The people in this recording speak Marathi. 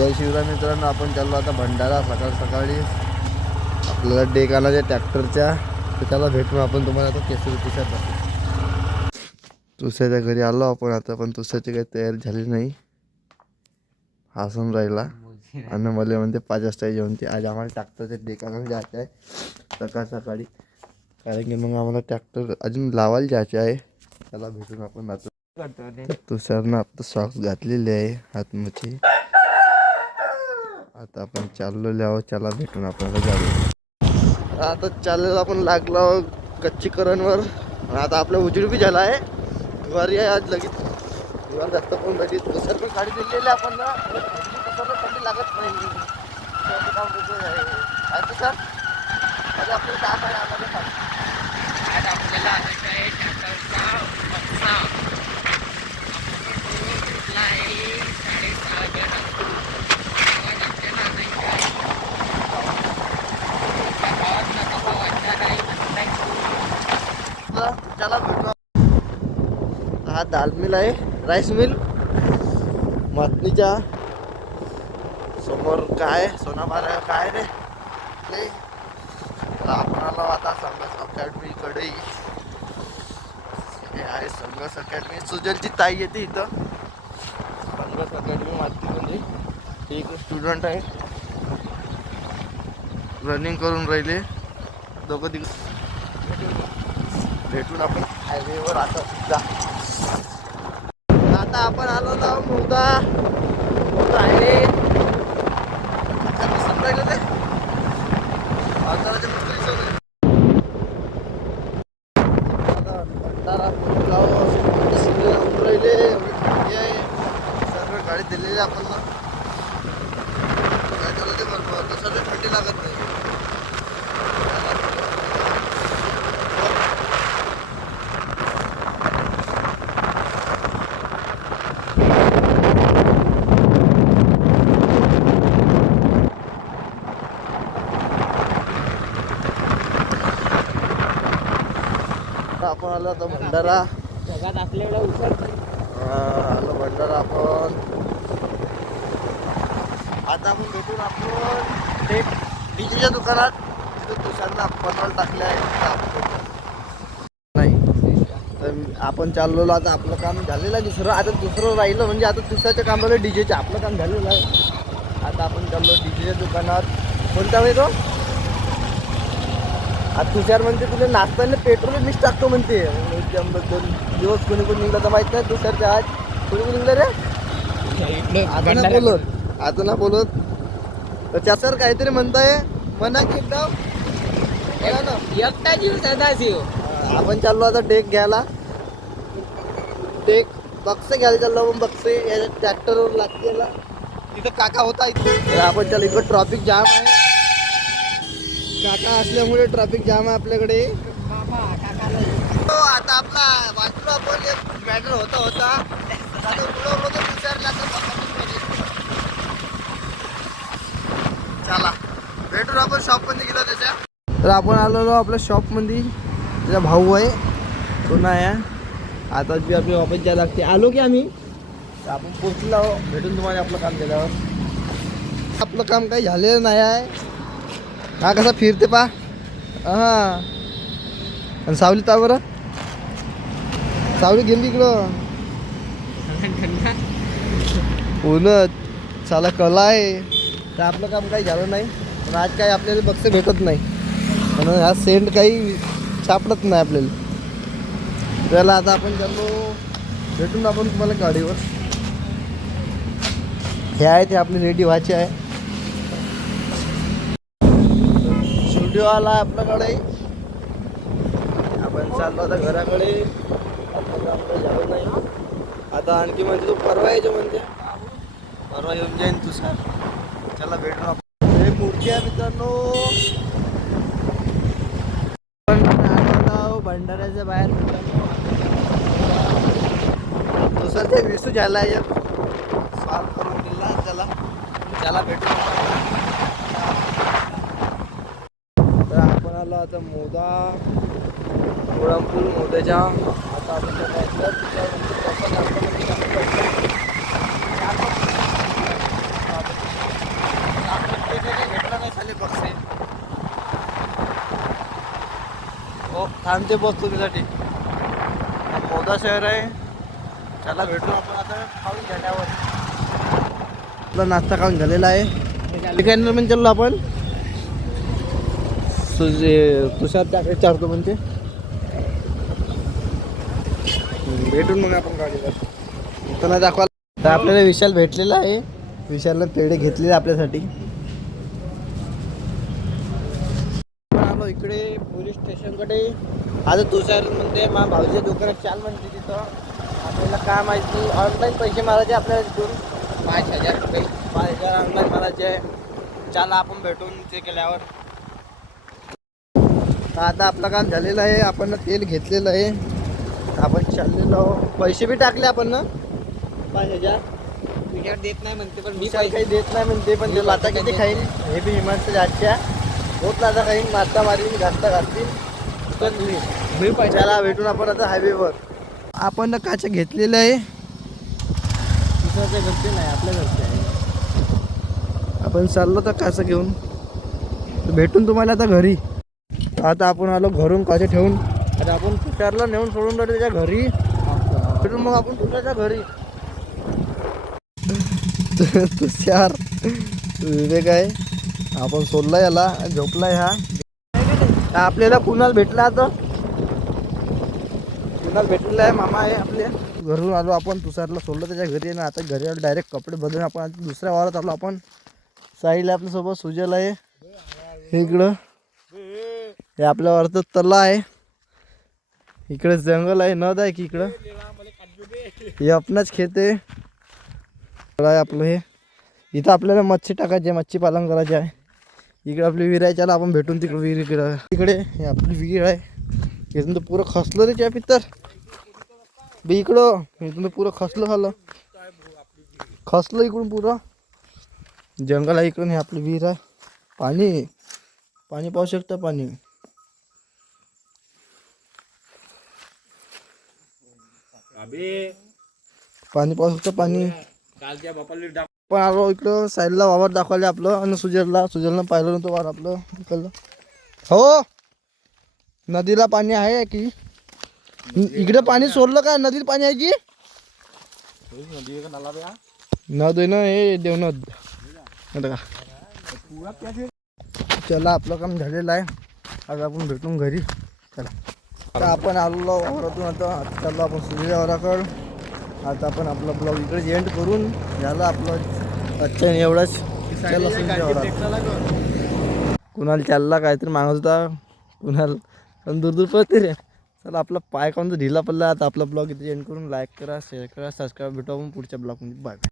जय शिवराय मित्रांनो, आपण चाललो आता भंडारा. सकाळ सकाळी आपल्याला डेक आणायच्या ट्रॅक्टरच्या, तर त्याला भेटून आपण तुम्हाला आता केसरी तुषार दाखवू. तुषारच्या घरी आलो आपण आता, पण तुषारची काही तयारी झाली नाही. हसून राहिला आणि मला म्हणते 5 वाजता जेवण. ते आज आम्हाला ट्रॅक्टरच्या डेकाला जायचं आहे सकाळ सकाळी, कारण की मग आम्हाला ट्रॅक्टर अजून लावायला जायचे आहे. त्याला भेटून आपण जातो. तुषारनं आपलं सॉक्स घातलेले आहे हातमध्ये. आता आपण चाललेलो आहोत, त्याला भेटून आपल्याला जाऊ. आता चाललेलो आपण लागलो कच्चीकरणवर. आता आपला उजेड बी झाला आहे. दिवाळी आहे आज लगेच. दिवाळी जास्त पण लगेच तुषार पण गाडी दिलेली आहे आपण ना, थंडी लागत नाही. काम आहे तुषार. आज आपल्याला काय काय आम्हाला सांग. आज आपल्याला आणायचं आहे ट्रॅक्टरचा बक्सा. कुठला आहे 6:30 आवाज आपल्याला आणायचा आहे. त्या गावातला कसा वाटणार आहे त्याला भेटू. हा दाल मिल आहे, राईस मिल मातनीच्या समोर. काय सोनाबार काय रे आपण आलो आता संघर्ष अकॅडमीकडे. हे आहे संघर्ष अकॅडमी. सुजलची ताई येते इथं संघर्ष अकॅडमी मातनीमध्ये. एक स्टुडंट आहे, रनिंग करून राहिले दोघं तिघ. भेटून आपण हायवेवर आता सुद्धा. आता आपण आलो ना मुदा आहे समजायला ते अंतराच्या सर्व गाडी दिलेली आपण ना. सर्व थंडी लागत नाही. आपण आलो आता भंडारा. जगात आपल्याला उचल आलो भंडारा आपण. आता आपण भेटून आपण ते डीजेच्या दुकानात. तिथं तुषारनं पेट्रोल टाकले आहे. नाही तर आपण चाललेलो आता. आपलं काम झालेलं आहे दुसरं. आता दुसरं राहिलं म्हणजे आता दुसऱ्याच्या कामाला डीजेचं आपलं काम झालेलं आहे. आता आपण चाललो डीजेच्या दुकानात. कोणता वेळ तो आता तुषार म्हणते तुला नाचताना पेट्रोल मिस टाकतो म्हणते. 2 दिवस कोणी कोणी निघलं तर माहित नाही. तुषारच्या आज कोणी कोणी निघलं रे. आता ना बोलत, आता ना बोलत तर त्याच्यावर काहीतरी म्हणताय म्हणा की एकदम ना. एकटा जीव सदा जीव. आपण चाललो आता डेक घ्यायला. डेक बक्से घ्यायला चाललो. मग बक्से या ट्रॅक्टरवर लागते. तिथं काका होता इथे. आपण चालू इकडं ट्रॉफिक जाम आहे. काका असल्यामुळे ट्रॅफिक जाम आहे आपल्याकडे. आता आपला वाचलो आपण. एक मॅटर होता चला भेटून आपण शॉप मध्ये गेलो त्याच्या. तर आपण आलो आपल्या शॉप मध्ये. त्याचा भाऊ आहे तो नाही आहे. आता बी आपली वापस जायला लागते. आलो की आम्ही तर आपण पोचलो. भेटून तुम्हाला आपलं काम केल्यावर. आपलं काम काही झालेलं नाही आहे. हा कसा फिरते पा. हा आणि सावली ता बरं. सावली गेली इकडं उन्हत साला कला आहे. तर आपलं काम काही झालं नाही. पण आज काही आपल्याला बक्स भेटत नाही. म्हणून हा सेंट काही सापडत नाही आपल्याला. त्याला आता आपण चाललो. भेटून आपण तुम्हाला गाडीवर. हे आहे ते आपली रेडी व्हायची आहे. स्टुडिओ आला आपल्याकडे. आपण चाललो आता घराकडे. आपलं काम काही झालं नाही. आता आणखी म्हणजे तू परवा यायचं म्हणते. परवा येऊन जाईन तू सर. त्याला भेटून आपण. हे मूर्ती आहे मित्रांनो. भंडाऱ्याच्या बाहेर दुसरं ते विसू झाला आहे. साफ करून दिला त्याला. त्याला भेटून तर आपण आलो आता मोदा कोळंपूर मोद्याच्या. आता आपण थांबते बसतो त्यासाठी. मोदा शहर आहे, त्याला भेटून आपण आता खाऊन झाल्यावर. आपला नाश्ता खाऊन झालेला आहे. ठिकाणी पण चाललो आपण तुषार त्याकडे चारतो म्हणजे भेटून मग आपण गाडीवर त्यांना दाखवा. तर आपल्याला विशाल भेटलेला आहे. विशालनं पेढे घेतलेले आपल्यासाठी. आलो इकडे पोलीस स्टेशनकडे. आता तुषार म्हणते मा भाऊच्या दुकानात चाल म्हणते. तिथं आपल्याला काय माहिती ऑनलाईन पैसे मारायचे आपल्याला तिथून 5,000 रुपये. 5,000 ऑनलाईन मारायचे. चाल आपण भेटून ते केल्यावर. तर आता आपलं काम झालेलं आहे. आपण तेल घेतलेलं आहे. आपण चाललेलो. पैसे बी टाकले आपण ना 5,000. देत नाही म्हणते पण मी काही देत नाही म्हणते. पण ते लाता किती खाईन हे बी हिमाचल जातच्या बहुत लाता खाईन. मारता मारीन घासता घासतील. मी पैशाला भेटून आपण आता हायवेवर. आपण काचा घेतलेलं आहे. दुसऱ्याच्या घरचे नाही आपल्या घरचे आहे. आपण चाललो तर काचा घेऊन भेटून तुम्हाला आता घरी. आता आपण आलो घरून काचा ठेवून. आता आपण तुषारला नेऊन सोडून जातो त्याच्या घरी. भेटून मग आपण तुषारच्या घरी. तुषार विवेक आहे. आपण सोडला याला झोपलाय हा. आपल्याला कुणाल भेटला. आता कुणाल भेटलेला आहे. मामा आहे आपल्या. घरून आलो आपण तुषारला सोडलं त्याच्या घरी ना. आता घरी आलो डायरेक्ट कपडे बदलून आपण आता दुसऱ्या वावरात आलो आपण. साहिल आहे आपल्यासोबत. सुजल आहे इकडं. हे आपल्या वावरात तला आहे. इकडे जंगल आहे. नद आहे की इकडं. हे आपणच खेत आहे आपलं. हे इथं आपल्याला मच्छी टाकायची आहे. मच्छी पालन करायचे आहे. इकडे आपली विहीर आहे. त्याला आपण भेटून तिकडे विहीर इकडे हे आपली विहीर आहे. इथून तर पुरं खसलं रे त्या पित्तर बी इकडं. इथून तर पुरं खसलं झालं. खसलं इकडून पुरं. जंगल आहे इकडून. हे आपली विहीर आहे. पाणी पाणी पाहू शकता. पाणी पाणी पाहू शकता. पाणी पण आलो इकडं साईडला वावर दाखवले आपलं. आणि सुजलनं पाहिलं नव्हतं वावर आपलं इकडलं. हो नदीला पाणी आहे की इकडे पाणी सोडलं काय. नदीत पाणी आहे की नद आहे ना. हे देवनद का. चला आपलं काम झालेलं आहे. आज आपण भेटून घरी. चला आता आपण आलो वावरातून. आता चाललो आपण सुजय वावराकडं. आता आपण आपला ब्लॉग इकडे एंड करून झालं आपलं. अच्छा एवढंच. चला सुजय वावरात. कुणाला चालला काहीतरी मागत होता. कुणाला पण दूर पडते रे. चला आपला पाय काऊन ढिला पडला. आता आपला ब्लॉग इथे एंड करून लाईक करा, शेअर करा, सबस्क्राईब. भेटू आपण पुढच्या ब्लॉगमध्ये. बाय.